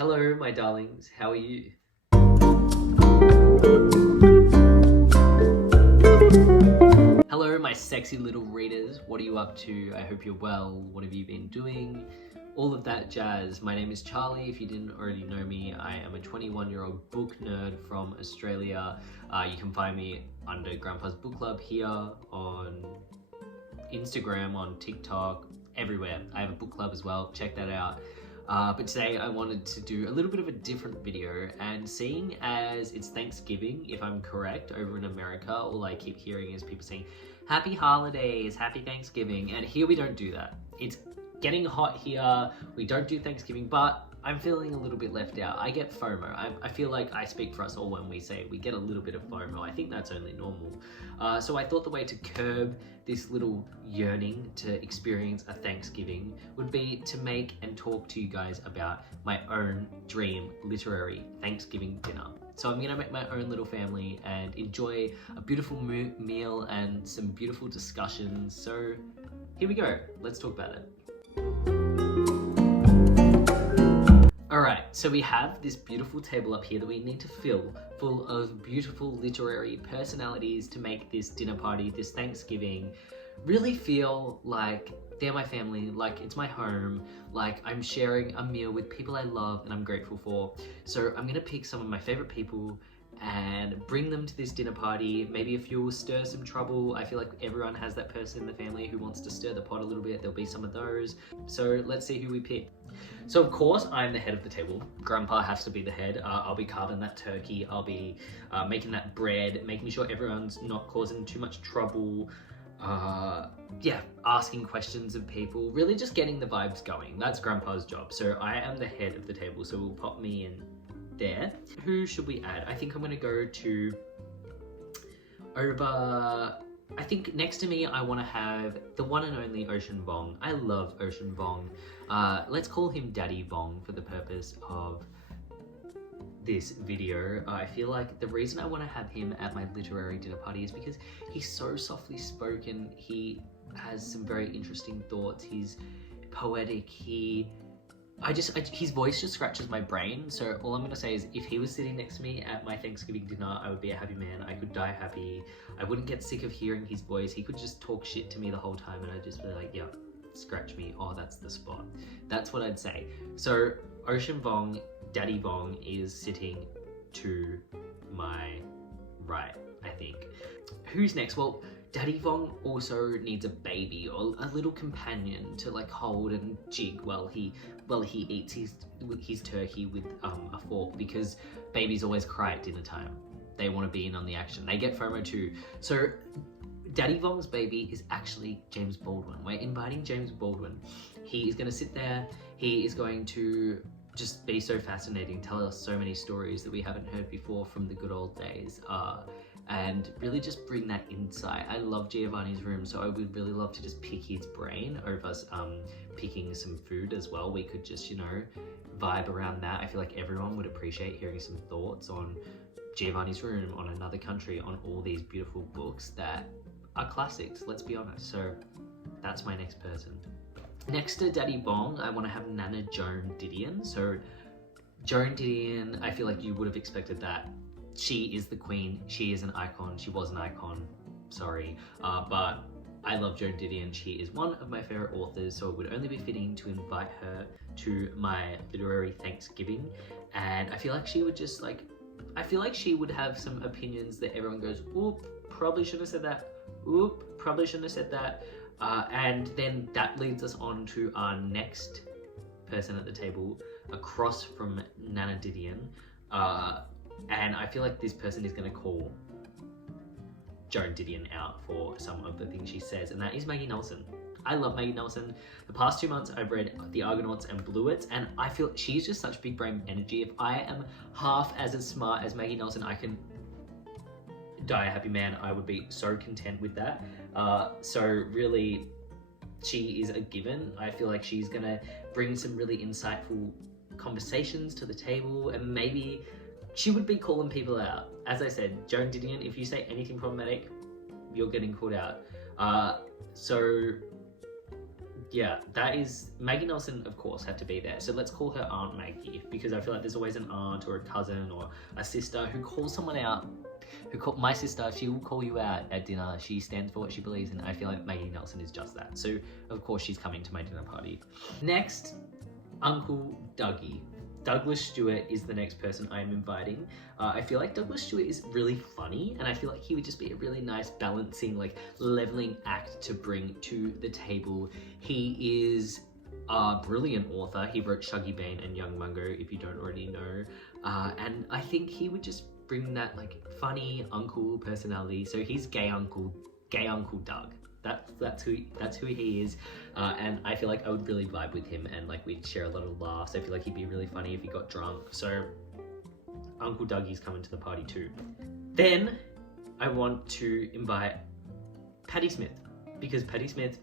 Hello, my darlings. How are you? Hello, my sexy little readers. What are you up to? I hope you're well. What have you been doing? All of that jazz. My name is Charlie. If you didn't already know me, I am a 21-year-old book nerd from Australia. You can find me under Grandpa's Book Club here on Instagram, on TikTok, everywhere. I have a book club as well. Check that out. But today I wanted to do a little bit of a different video, and seeing as it's Thanksgiving, if I'm correct, over in America, all I keep hearing is people saying, Happy Holidays, Happy Thanksgiving, and here we don't do that. It's getting hot here, we don't do Thanksgiving, but I'm feeling a little bit left out. I get FOMO. I feel like I speak for us all when we say we get a little bit of FOMO. I think that's only normal. So I thought the way to curb this little yearning to experience a Thanksgiving would be to make and talk to you guys about my own dream literary Thanksgiving dinner. So I'm gonna make my own little family and enjoy a beautiful meal and some beautiful discussions. So here we go. Let's talk about it. Alright, so we have this beautiful table up here that we need to fill full of beautiful literary personalities to make this dinner party, this Thanksgiving, really feel like they're my family, like it's my home, like I'm sharing a meal with people I love and I'm grateful for. So I'm gonna pick some of my favorite people and bring them to this dinner party. Maybe if you'll stir some trouble, I feel like everyone has that person in the family who wants to stir the pot a little bit. There'll be some of those. So let's see who we pick. So of course, I'm the head of the table. Grandpa has to be the head. I'll be carving that turkey. I'll be making that bread, making sure everyone's not causing too much trouble. Asking questions of people, really just getting the vibes going. That's Grandpa's job. So I am the head of the table, so we'll pop me in there. Who should we add? I think I'm gonna go to I think next to me I want to have the one and only Ocean Vong. I love Ocean Vong. Let's call him Daddy Vong for the purpose of this video. I feel like the reason I want to have him at my literary dinner party is because he's so softly spoken. He has some very interesting thoughts. He's poetic. His voice just scratches my brain. So all I'm gonna say is, if he was sitting next to me at my Thanksgiving dinner, I would be a happy man. I could die happy. I wouldn't get sick of hearing his voice. He could just talk shit to me the whole time, and I'd just be like, yeah, scratch me. Oh, that's the spot. That's what I'd say. So Ocean Vong, Daddy Vong, is sitting to my right, I think. Who's next? Well, Daddy Vong also needs a baby or a little companion to like hold and jig while he eats his turkey with a fork, because babies always cry at dinner time. They want to be in on the action. They get FOMO too. So Daddy Vong's baby is actually James Baldwin. We're inviting James Baldwin. He is going to sit there. He is going to just be so fascinating, tell us so many stories that we haven't heard before from the good old days. And really just bring that insight. I love Giovanni's room, so I would really love to just pick his brain over us picking some food as well. We could just, vibe around that. I feel like everyone would appreciate hearing some thoughts on Giovanni's room, on Another Country, on all these beautiful books that are classics, let's be honest. So that's my next person. Next to Daddy Vong, I want to have Nana Joan Didan. So Joan Didan, I feel like you would have expected that. She is the queen. She is an icon. She was an icon. Sorry. But I love Joan Didan. She is one of my favorite authors, so it would only be fitting to invite her to my literary Thanksgiving. And I feel like she would just I feel like she would have some opinions that everyone goes, oop, probably shouldn't have said that. Oop, probably shouldn't have said that. And then that leads us on to our next person at the table, across from Nana Didan. And I feel like this person is going to call Joan Didan out for some of the things she says, and that is Maggie Nelson. I love Maggie Nelson. The past 2 months I've read The Argonauts and Bluets, and I feel she's just such big brain energy. If I am half as smart as Maggie Nelson, I can die a happy man. I would be so content with that. So really, she is a given. I feel like she's going to bring some really insightful conversations to the table, and maybe she would be calling people out. As I said, Joan Didan, if you say anything problematic, you're getting called out. So yeah, that is, Maggie Nelson, of course, had to be there. So let's call her Aunt Maggie, because I feel like there's always an aunt or a cousin or a sister who calls someone out. My sister, she will call you out at dinner. She stands for what she believes in. I feel like Maggie Nelson is just that. So, of course, she's coming to my dinner party. Next, Uncle Dougie. Douglas Stewart is the next person I'm inviting. I feel like Douglas Stewart is really funny, and I feel like he would just be a really nice balancing, like leveling act to bring to the table. He is a brilliant author. He wrote Shuggy Bane and Young Mungo, if you don't already know. And I think he would just bring that like funny uncle personality. So he's gay Uncle Doug. That's who he is, and I feel like I would really vibe with him, and like we'd share a lot of laughs. I feel like he'd be really funny if he got drunk. So Uncle Dougie's coming to the party too. Then I want to invite Patti Smith, because Patti Smith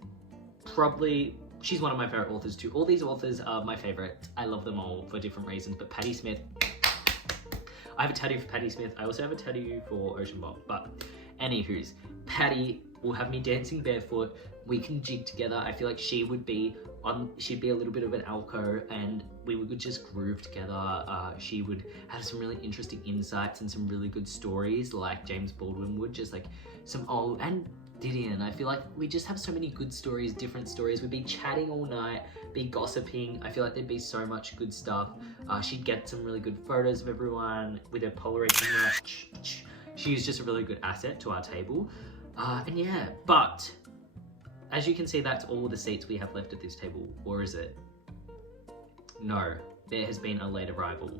she's one of my favorite authors too. All these authors are my favorite. I love them all for different reasons, but Patti Smith, I have a tattoo for Patti Smith. I also have a tattoo for Ocean Bomb, but anywho's, Patti will have me dancing barefoot. We can jig together. I feel like she'd be a little bit of an alco, and we would just groove together. She would have some really interesting insights and some really good stories, like James Baldwin would, just like some old, and Didan. I feel like we just have so many good stories, different stories. We'd be chatting all night, be gossiping. I feel like there'd be so much good stuff. She'd get some really good photos of everyone with her Polaroid camera. She's just a really good asset to our table. And yeah, but as you can see, that's all the seats we have left at this table. Or is it? No, there has been a late arrival.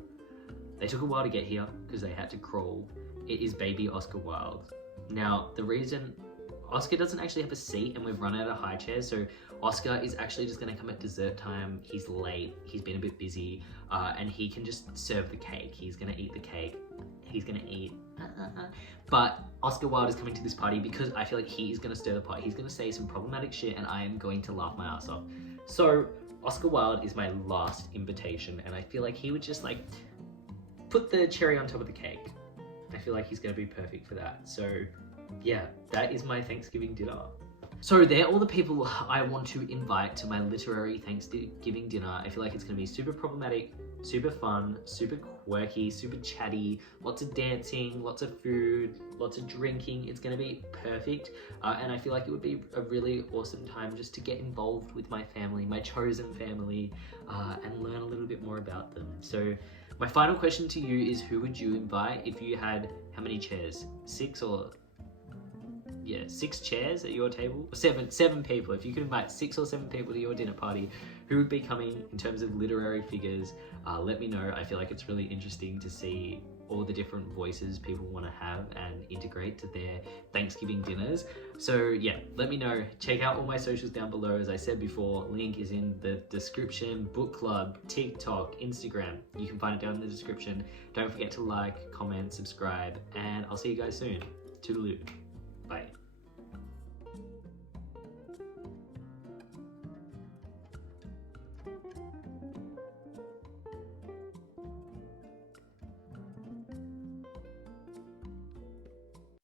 They took a while to get here because they had to crawl. It is baby Oscar Wilde. Now, the reason Oscar doesn't actually have a seat, and we've run out of high chairs, so Oscar is actually just going to come at dessert time. He's late, he's been a bit busy, and he can just serve the cake. He's going to eat the cake. He's going to eat. But Oscar Wilde is coming to this party because I feel like he is going to stir the pot. He's going to say some problematic shit, and I am going to laugh my ass off. So Oscar Wilde is my last invitation, and I feel like he would just like put the cherry on top of the cake. I feel like he's going to be perfect for that. So yeah, that is my Thanksgiving dinner. So they're all the people I want to invite to my literary Thanksgiving dinner. I feel like it's going to be super problematic, super fun, super quirky, super chatty, lots of dancing, lots of food, lots of drinking. It's going to be perfect. And I feel like it would be a really awesome time just to get involved with my family, my chosen family, and learn a little bit more about them. So my final question to you is, who would you invite if you had, how many chairs? 6 chairs at your table? Seven people. If you could invite 6 or 7 people to your dinner party, who would be coming in terms of literary figures? Let me know. I feel like it's really interesting to see all the different voices people want to have and integrate to their Thanksgiving dinners. So yeah, let me know. Check out all my socials down below. As I said before, link is in the description. Book club, TikTok, Instagram. You can find it down in the description. Don't forget to like, comment, subscribe, and I'll see you guys soon. Toodaloo. Bye.